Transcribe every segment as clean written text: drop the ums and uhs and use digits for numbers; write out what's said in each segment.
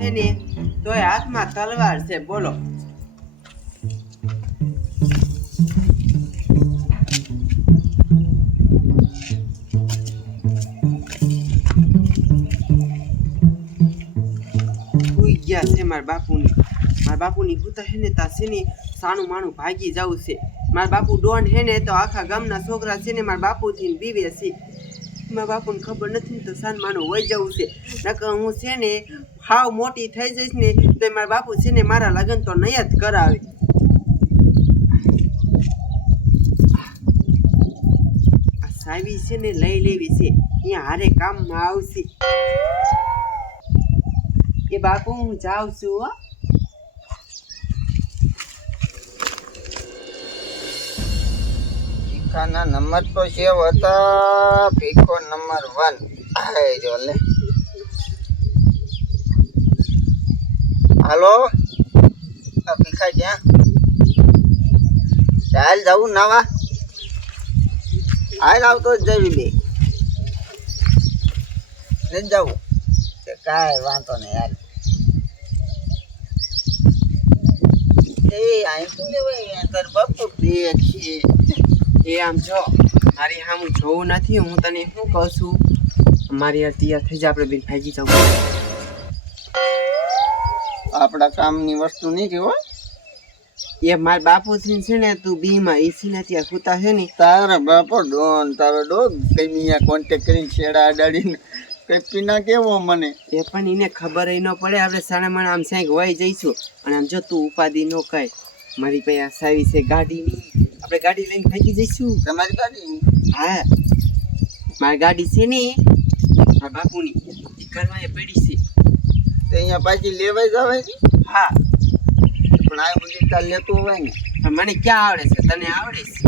હે ને તોય હાથમાં તલવાર છે બોલો. ગયા છે મારા બાપુની હુતા હે ને તા છે ને સાનું માનું ભાગી જવું છે. મારા બાપુ ડોન હે ને તો આખા ગામના છોકરા છે ને મારા બાપુથી બીવે છે. મારા બાપુને ખબર નથી ને તો સાન માનું વહી જવું છે. નકર હું છે ને હાવ મોટી થઈ જઈશ ને તો મારા બાપુ છે ને મારા લગ્ન તો નહીં જ કરાવે. આ સાવી છે ને લઈ લેવી છે, અહીંયા હારે કામમાં આવશે. એ બાપુ હું જાઉં છું હો. ભીખાના નંબર તો સેવ હતા. ભીખો નંબર 1 આય જો લે. હાલો આ ભીખા ક્યાં? ચાલ જાવું નવા હાલ આવતો જ જવી બે ને જાવું તે કાંઈ વાંધો નહીં હાલ. એ આઈ શું લેવાય તાર બાપુ દેખીએ. એ આમ જો મારી હા હું જોવું નથી. હું તને શું કહું છું, મારી યાર તૈયાર થઈ જાય, આપણે બેન ભાગી જવું. આપણા કામની વસ્તુ નહીં જોવો. એ મારા બાપુથી છે ને તું બીમાં એસી નથી આ કૂતા છે ને તારા બાપો ડોન તારો ડોગ કઈ કોન્ટેક્ટ કરીને છેડા અડાડીને કઈ પીના કેવો મને. એ પણ એને ખબર ન પડે. આપણે સાણામાં આમ સાંઈક વહી જઈશું અને આમ જો તું ઉપાધિ ન કઈ. મારી પાસે આ સાવી છે ગાડીની, આપણે ગાડી લઈને ભાગી જઈશું. તમારી ગાડી? હા મારી ગાડી છે ને મારા બાપુની એ કરવા એ પડી છે. તો અહીંયા પાછી લેવાઈ જવાય ને? હા પણ આ બધી તાર લેતું હોય ને. મને ક્યાં આવડે છે, તને આવડે છે?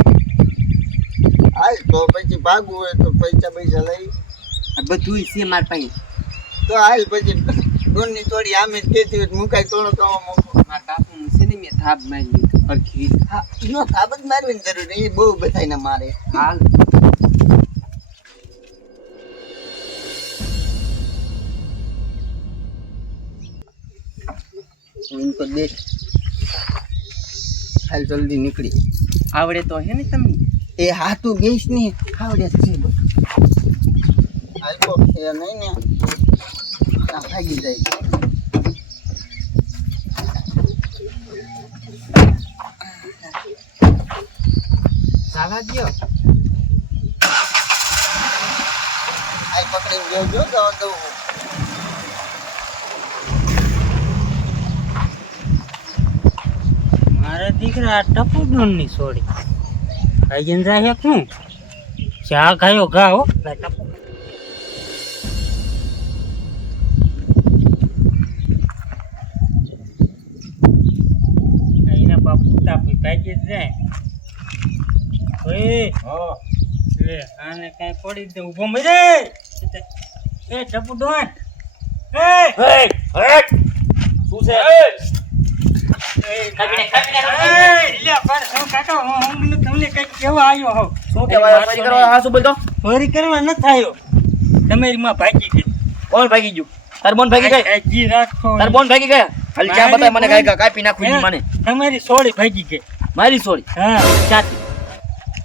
હાલ તો પછી ભાગવું હોય તો પૈસા લઈ બધું છે મારા પાસે. તો હાલ પછી ડોનની થોડી આમે જ કહેતી હોય મુકાય થોડો કવા મોકો. મારા બાપુનું છે ને મેં થાપ મારી લીધું અડધી. હા નો થાબ જ મારવાની જરૂર નહીં, એ બહુ બધાને મારે. હાલ इनको देख हाल जल्दी निकली. આવડે તો હે ને તમને? ए हाथू बेस ने आवड़े છે હાલ કો છે નહીં ને આ ભાગી જાય. ચાલા દયો. આઈ પકડી ગયો જો જવા દઉં. મારા દીકરા ટપુ ડોનની છોડી ભાઈ જાય શું ચા ખાયો ઘા હો ટપુ. એના બાપુ તાપી ભાગી જાય. ઓય લે આને કાંઈ પડી દે ઊભો મરે. એ ટપુ ડોન એ શું છે? તમારી માં ભાગી ગઈ. કોણ ભાગી ગયું? તાર બોન ભાગી ગઈ? જી રાખો. તાર બોન ભાગી ગયા? હાલ ચા બતાય મને, કાઈ કાપી નાખું મને. તમારી સોળી ભાગી ગઈ. મારી સોળી? હા ચાતી.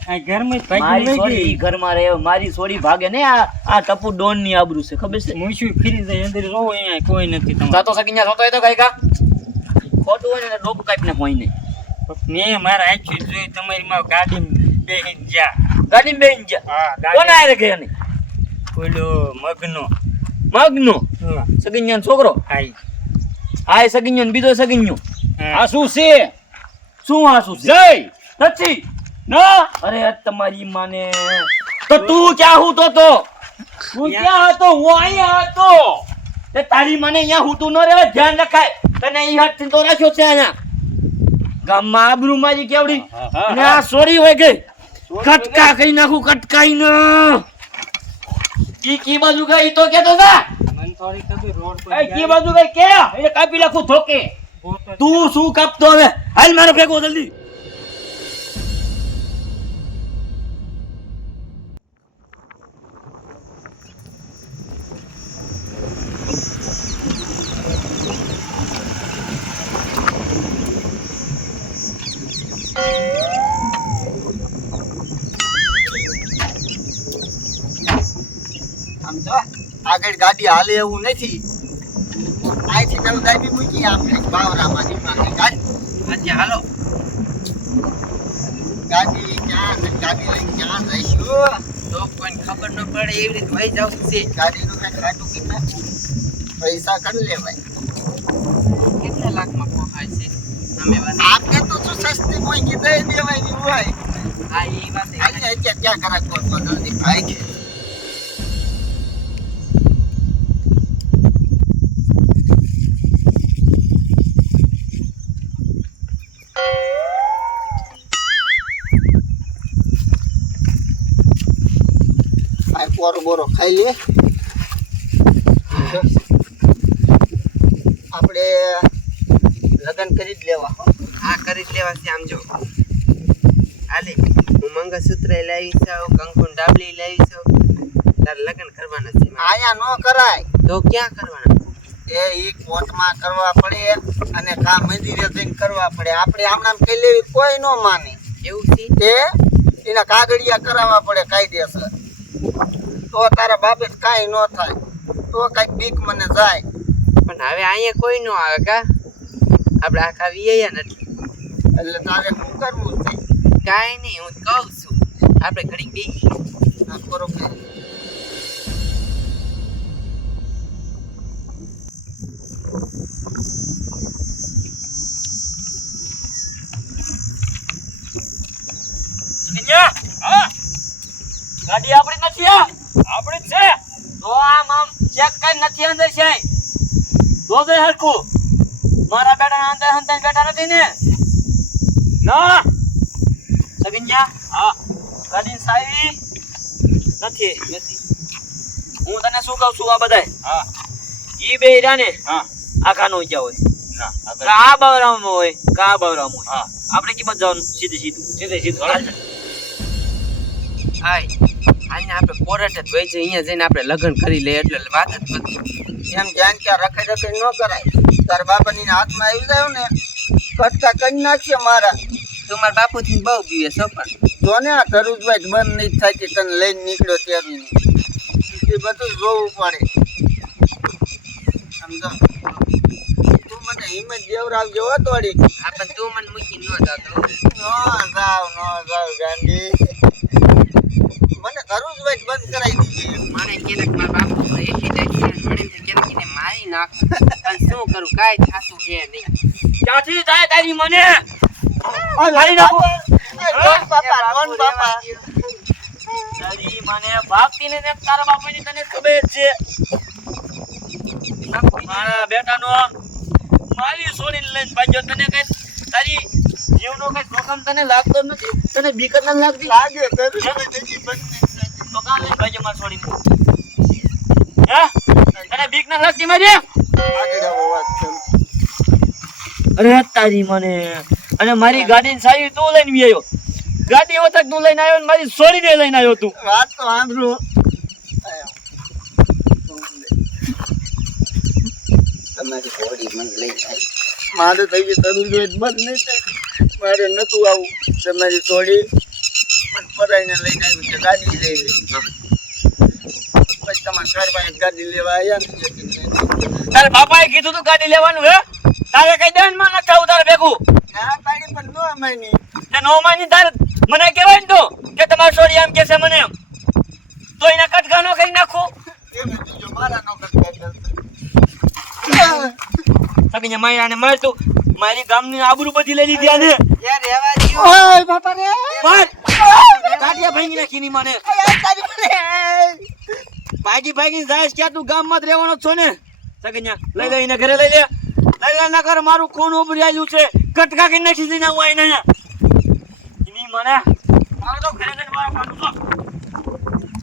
આ ઘરમાં જ ભાગી મારી વઈ સોળી ગઈ. ઈ ઘરમાં રહે, મારી સોળી ભાગે ને. આ ટપુ ડોન ની આબરૂ છે, ખબર છે? મૂછું ફરી જાય અંદર રોવો અહીંયા કોઈ નથી તમારે. સાતો સકી냐 સોતો એ તો કાઈ કા ખોટું હોય ને ડોક કાપી નાખ હોય ને. મેં મારા આંખી જોઈ તમારી માં ગાડી બેહીન જા. ગાડી બેન જા. હા કોણ આરે ગયા ને? ઓલો મગનો. મગનો હા સગીન્યાનો છોકરો. આઈ આ સગીન્યો બીજો સગીન્યો. હા. આ શું છે? શું આ શું છે? જય નથી ના. અરે આ તમારી માને. તો તું ક્યાં હું તો તું ક્યાં હતો? હું અહીંયા હતો. તે તારી માને અહીંયા હું તું ન રહેવા ધ્યાન રખાય. તને ઈ હાથ થી તો રાખ્યો છે અહીંયા ગામમાં આબરૂ મારી કેવડી. અને આ સોરી હોય ગઈ. કટકા કરી નાખું કટકાઈ ન. કી બાજુ ગઈ તો કેતો તા? મન થોડી કદી રોડ પર એ કી બાજુ ગઈ કે એટલે કાપી નાખું ધોકે. તું શું કાપતો હવે? હાલ મારો ભેગો જલ્દી. આમ જો આગળ ગાડી હાલે એવું નથી. અહીંથી પેલું ગાડી મૂકી આપણે બાવરામાં નીકળવાની ગાડી. આજે હાલો. ગાડી ક્યાં છે? ગાડી લઈને ક્યાં જઈશું? તો કોઈને ખબર ન પડે એવી રીતે વહી જાવ છે. ગાડીનું કઈ ખાટું કે નાખું. પૈસા કરી લેવાય. કેટલા લાખમાં પોહાય છે તમે વાત? આપણે તો શું સસ્તી મોંઘી દઈ દેવાની હોય. હા એ વાત છે. હાલી અત્યારે ક્યાં કરાક પહોંચવા જલ્દી ભાઈ છે. આ પોરો બોરો ખાઈ લે. આપણે લગ્ન કરી જ લેવા હો. હા કરી જ લેવા છે. આમ જો હાલે હું મંગળસૂત્ર લાવી છું, કંકુ ડાબલી લાવી છું. તારે લગ્ન કરવાના છે મારે. આયા ન કરાય. તો ક્યાં કરવાના? એ કોર્ટમાં કરવા પડે અને કા મંદિરે જઈને કરવા પડે. આપણે આમનામ કહી લેવી કોઈ ન માને. એવું છે? એના કાગળિયા કરાવવા પડે કાયદેસર. તો તારા બાપે કાંઈ ન થાય. તો કાંઈક બીક મને જાય. પણ હવે અહીંયા કોઈ ન આવે કા? આપણે આખા વિયા નથી. એટલે તારે શું કરવું છે? કાંઈ નહીં, હું કહું છું આપણે ઘડી બેસી. આ બરોબર. કન્યા, હા ગાડી આપણી નથી. આપણી જ છે. તો આમ ચેક કરી નથી અંદર છે. તો દે હરકું. મારા બેટાના અંદર હંતાઈ બેઠા નથી ને? ના સગન્યા, હા ગાડી સાવી નથી. હું તને શું કહું છું? આ બધાય હા ઈ બે હીરા ને હા આખા નો જ્યાં હોય ના આ બાવરામાં હોય કા બાવરામાં હોય. હા આપણે કિંમત જવાનું સીધું હાય આને આપણે કોર્ટ જ વહી જઈએ. અહીંયા જઈને આપણે લગ્ન કરી લઈએ એટલે વાત જ પતી. એમ ધ્યાન ત્યાં રખે ન કરાય. તારા બાપાની હાથમાં આવી જાય ને કટકા કરી નાખશે મારા. તું મારા બાપુથી બહુ પીવે છો પણ જો ને આ ધરુજભાઈ બંધ નહીં થાય કે તને લઈને નીકળ્યો ત્યાંની એ બધું જોવું પડે. સમજો તું મને હિંમત દેવરાવજો હો થોડી. હા પણ તું મને મૂકી ન જાતો. ન જાવ ગાંડી. મને ધરુજભાઈ બંધ કરાવી દીધી. મને કે મારા બાપુ પર એટલી જાય મને કે એને મારી નાખ. પણ શું કરું કાંઈ થાતું છે નહીં. ક્યાંથી થાય તારી મને મારી નાખો. બાપા તારી મને ભાગતી ને તારા બાપાની તને ખબર છે. મારા બેટાનો મારી છોડીને લઈને ભાગ્યો. તને કઈ તારી જીવનો કઈ જોખમ તને લાગતો નથી? તને બીક જ નથી લાગતી? લાગે તો કામ લઈને ભાગ્યો મારી છોડીને? હે તને બીક નથી લાગતી મારી? અરે તારી મને અને મારી ગાડીની સાવી તું લઈને આવ્યો. ગાડી હોત તું લઈને આવ્યો ને મારી છોડીને લઈને આવ્યો તું. વાત તો સાંભળો. તમારી ઘોડી મને લઈ જાય. મારે થઈ ગઈ તરું જોઈ બંધ નહીં થાય. મારે નતું આવું. તમારી ઘોડી પરાઈને લઈને આવી છે. ગાડી લઈ ગઈ. પછી તમારા ઘર પાસે ગાડી લેવા આવ્યા ને. તારા બાપાએ કીધું તું ગાડી લેવાનું હે? તારે કઈ દેનમાં ન થાવું તારે ભેગું? ના પાડી પણ નો અમાયની. તે નો માની તારે મને કહેવાય ને તો કે તમારી છોડી એમ કહેશે મને એમ તો એના કટકાનો કરી નાખો. એમ જો મારા નો કરતા સગીને માયાને માર તું મારી ગામની આબરૂ બધી લઈ લીધી આને. યાર રહેવા દ્યો. ઓય બાપા રે. માર કાટિયા ભાંગી નાખી ની મને. ભાગી જાય ક્યાં તું ગામમાં જ રહેવાનો છો ને? સગીને લઈ લે એને ઘરે લઈ લે. લઈ લે ના કર મારું ખૂન ઉભરી આવ્યું છે. કટકા કરી નાખી દીધા હું આઈને અહીંયા. એની મને મારો તો ઘરે જઈને મારા કાઢું છો.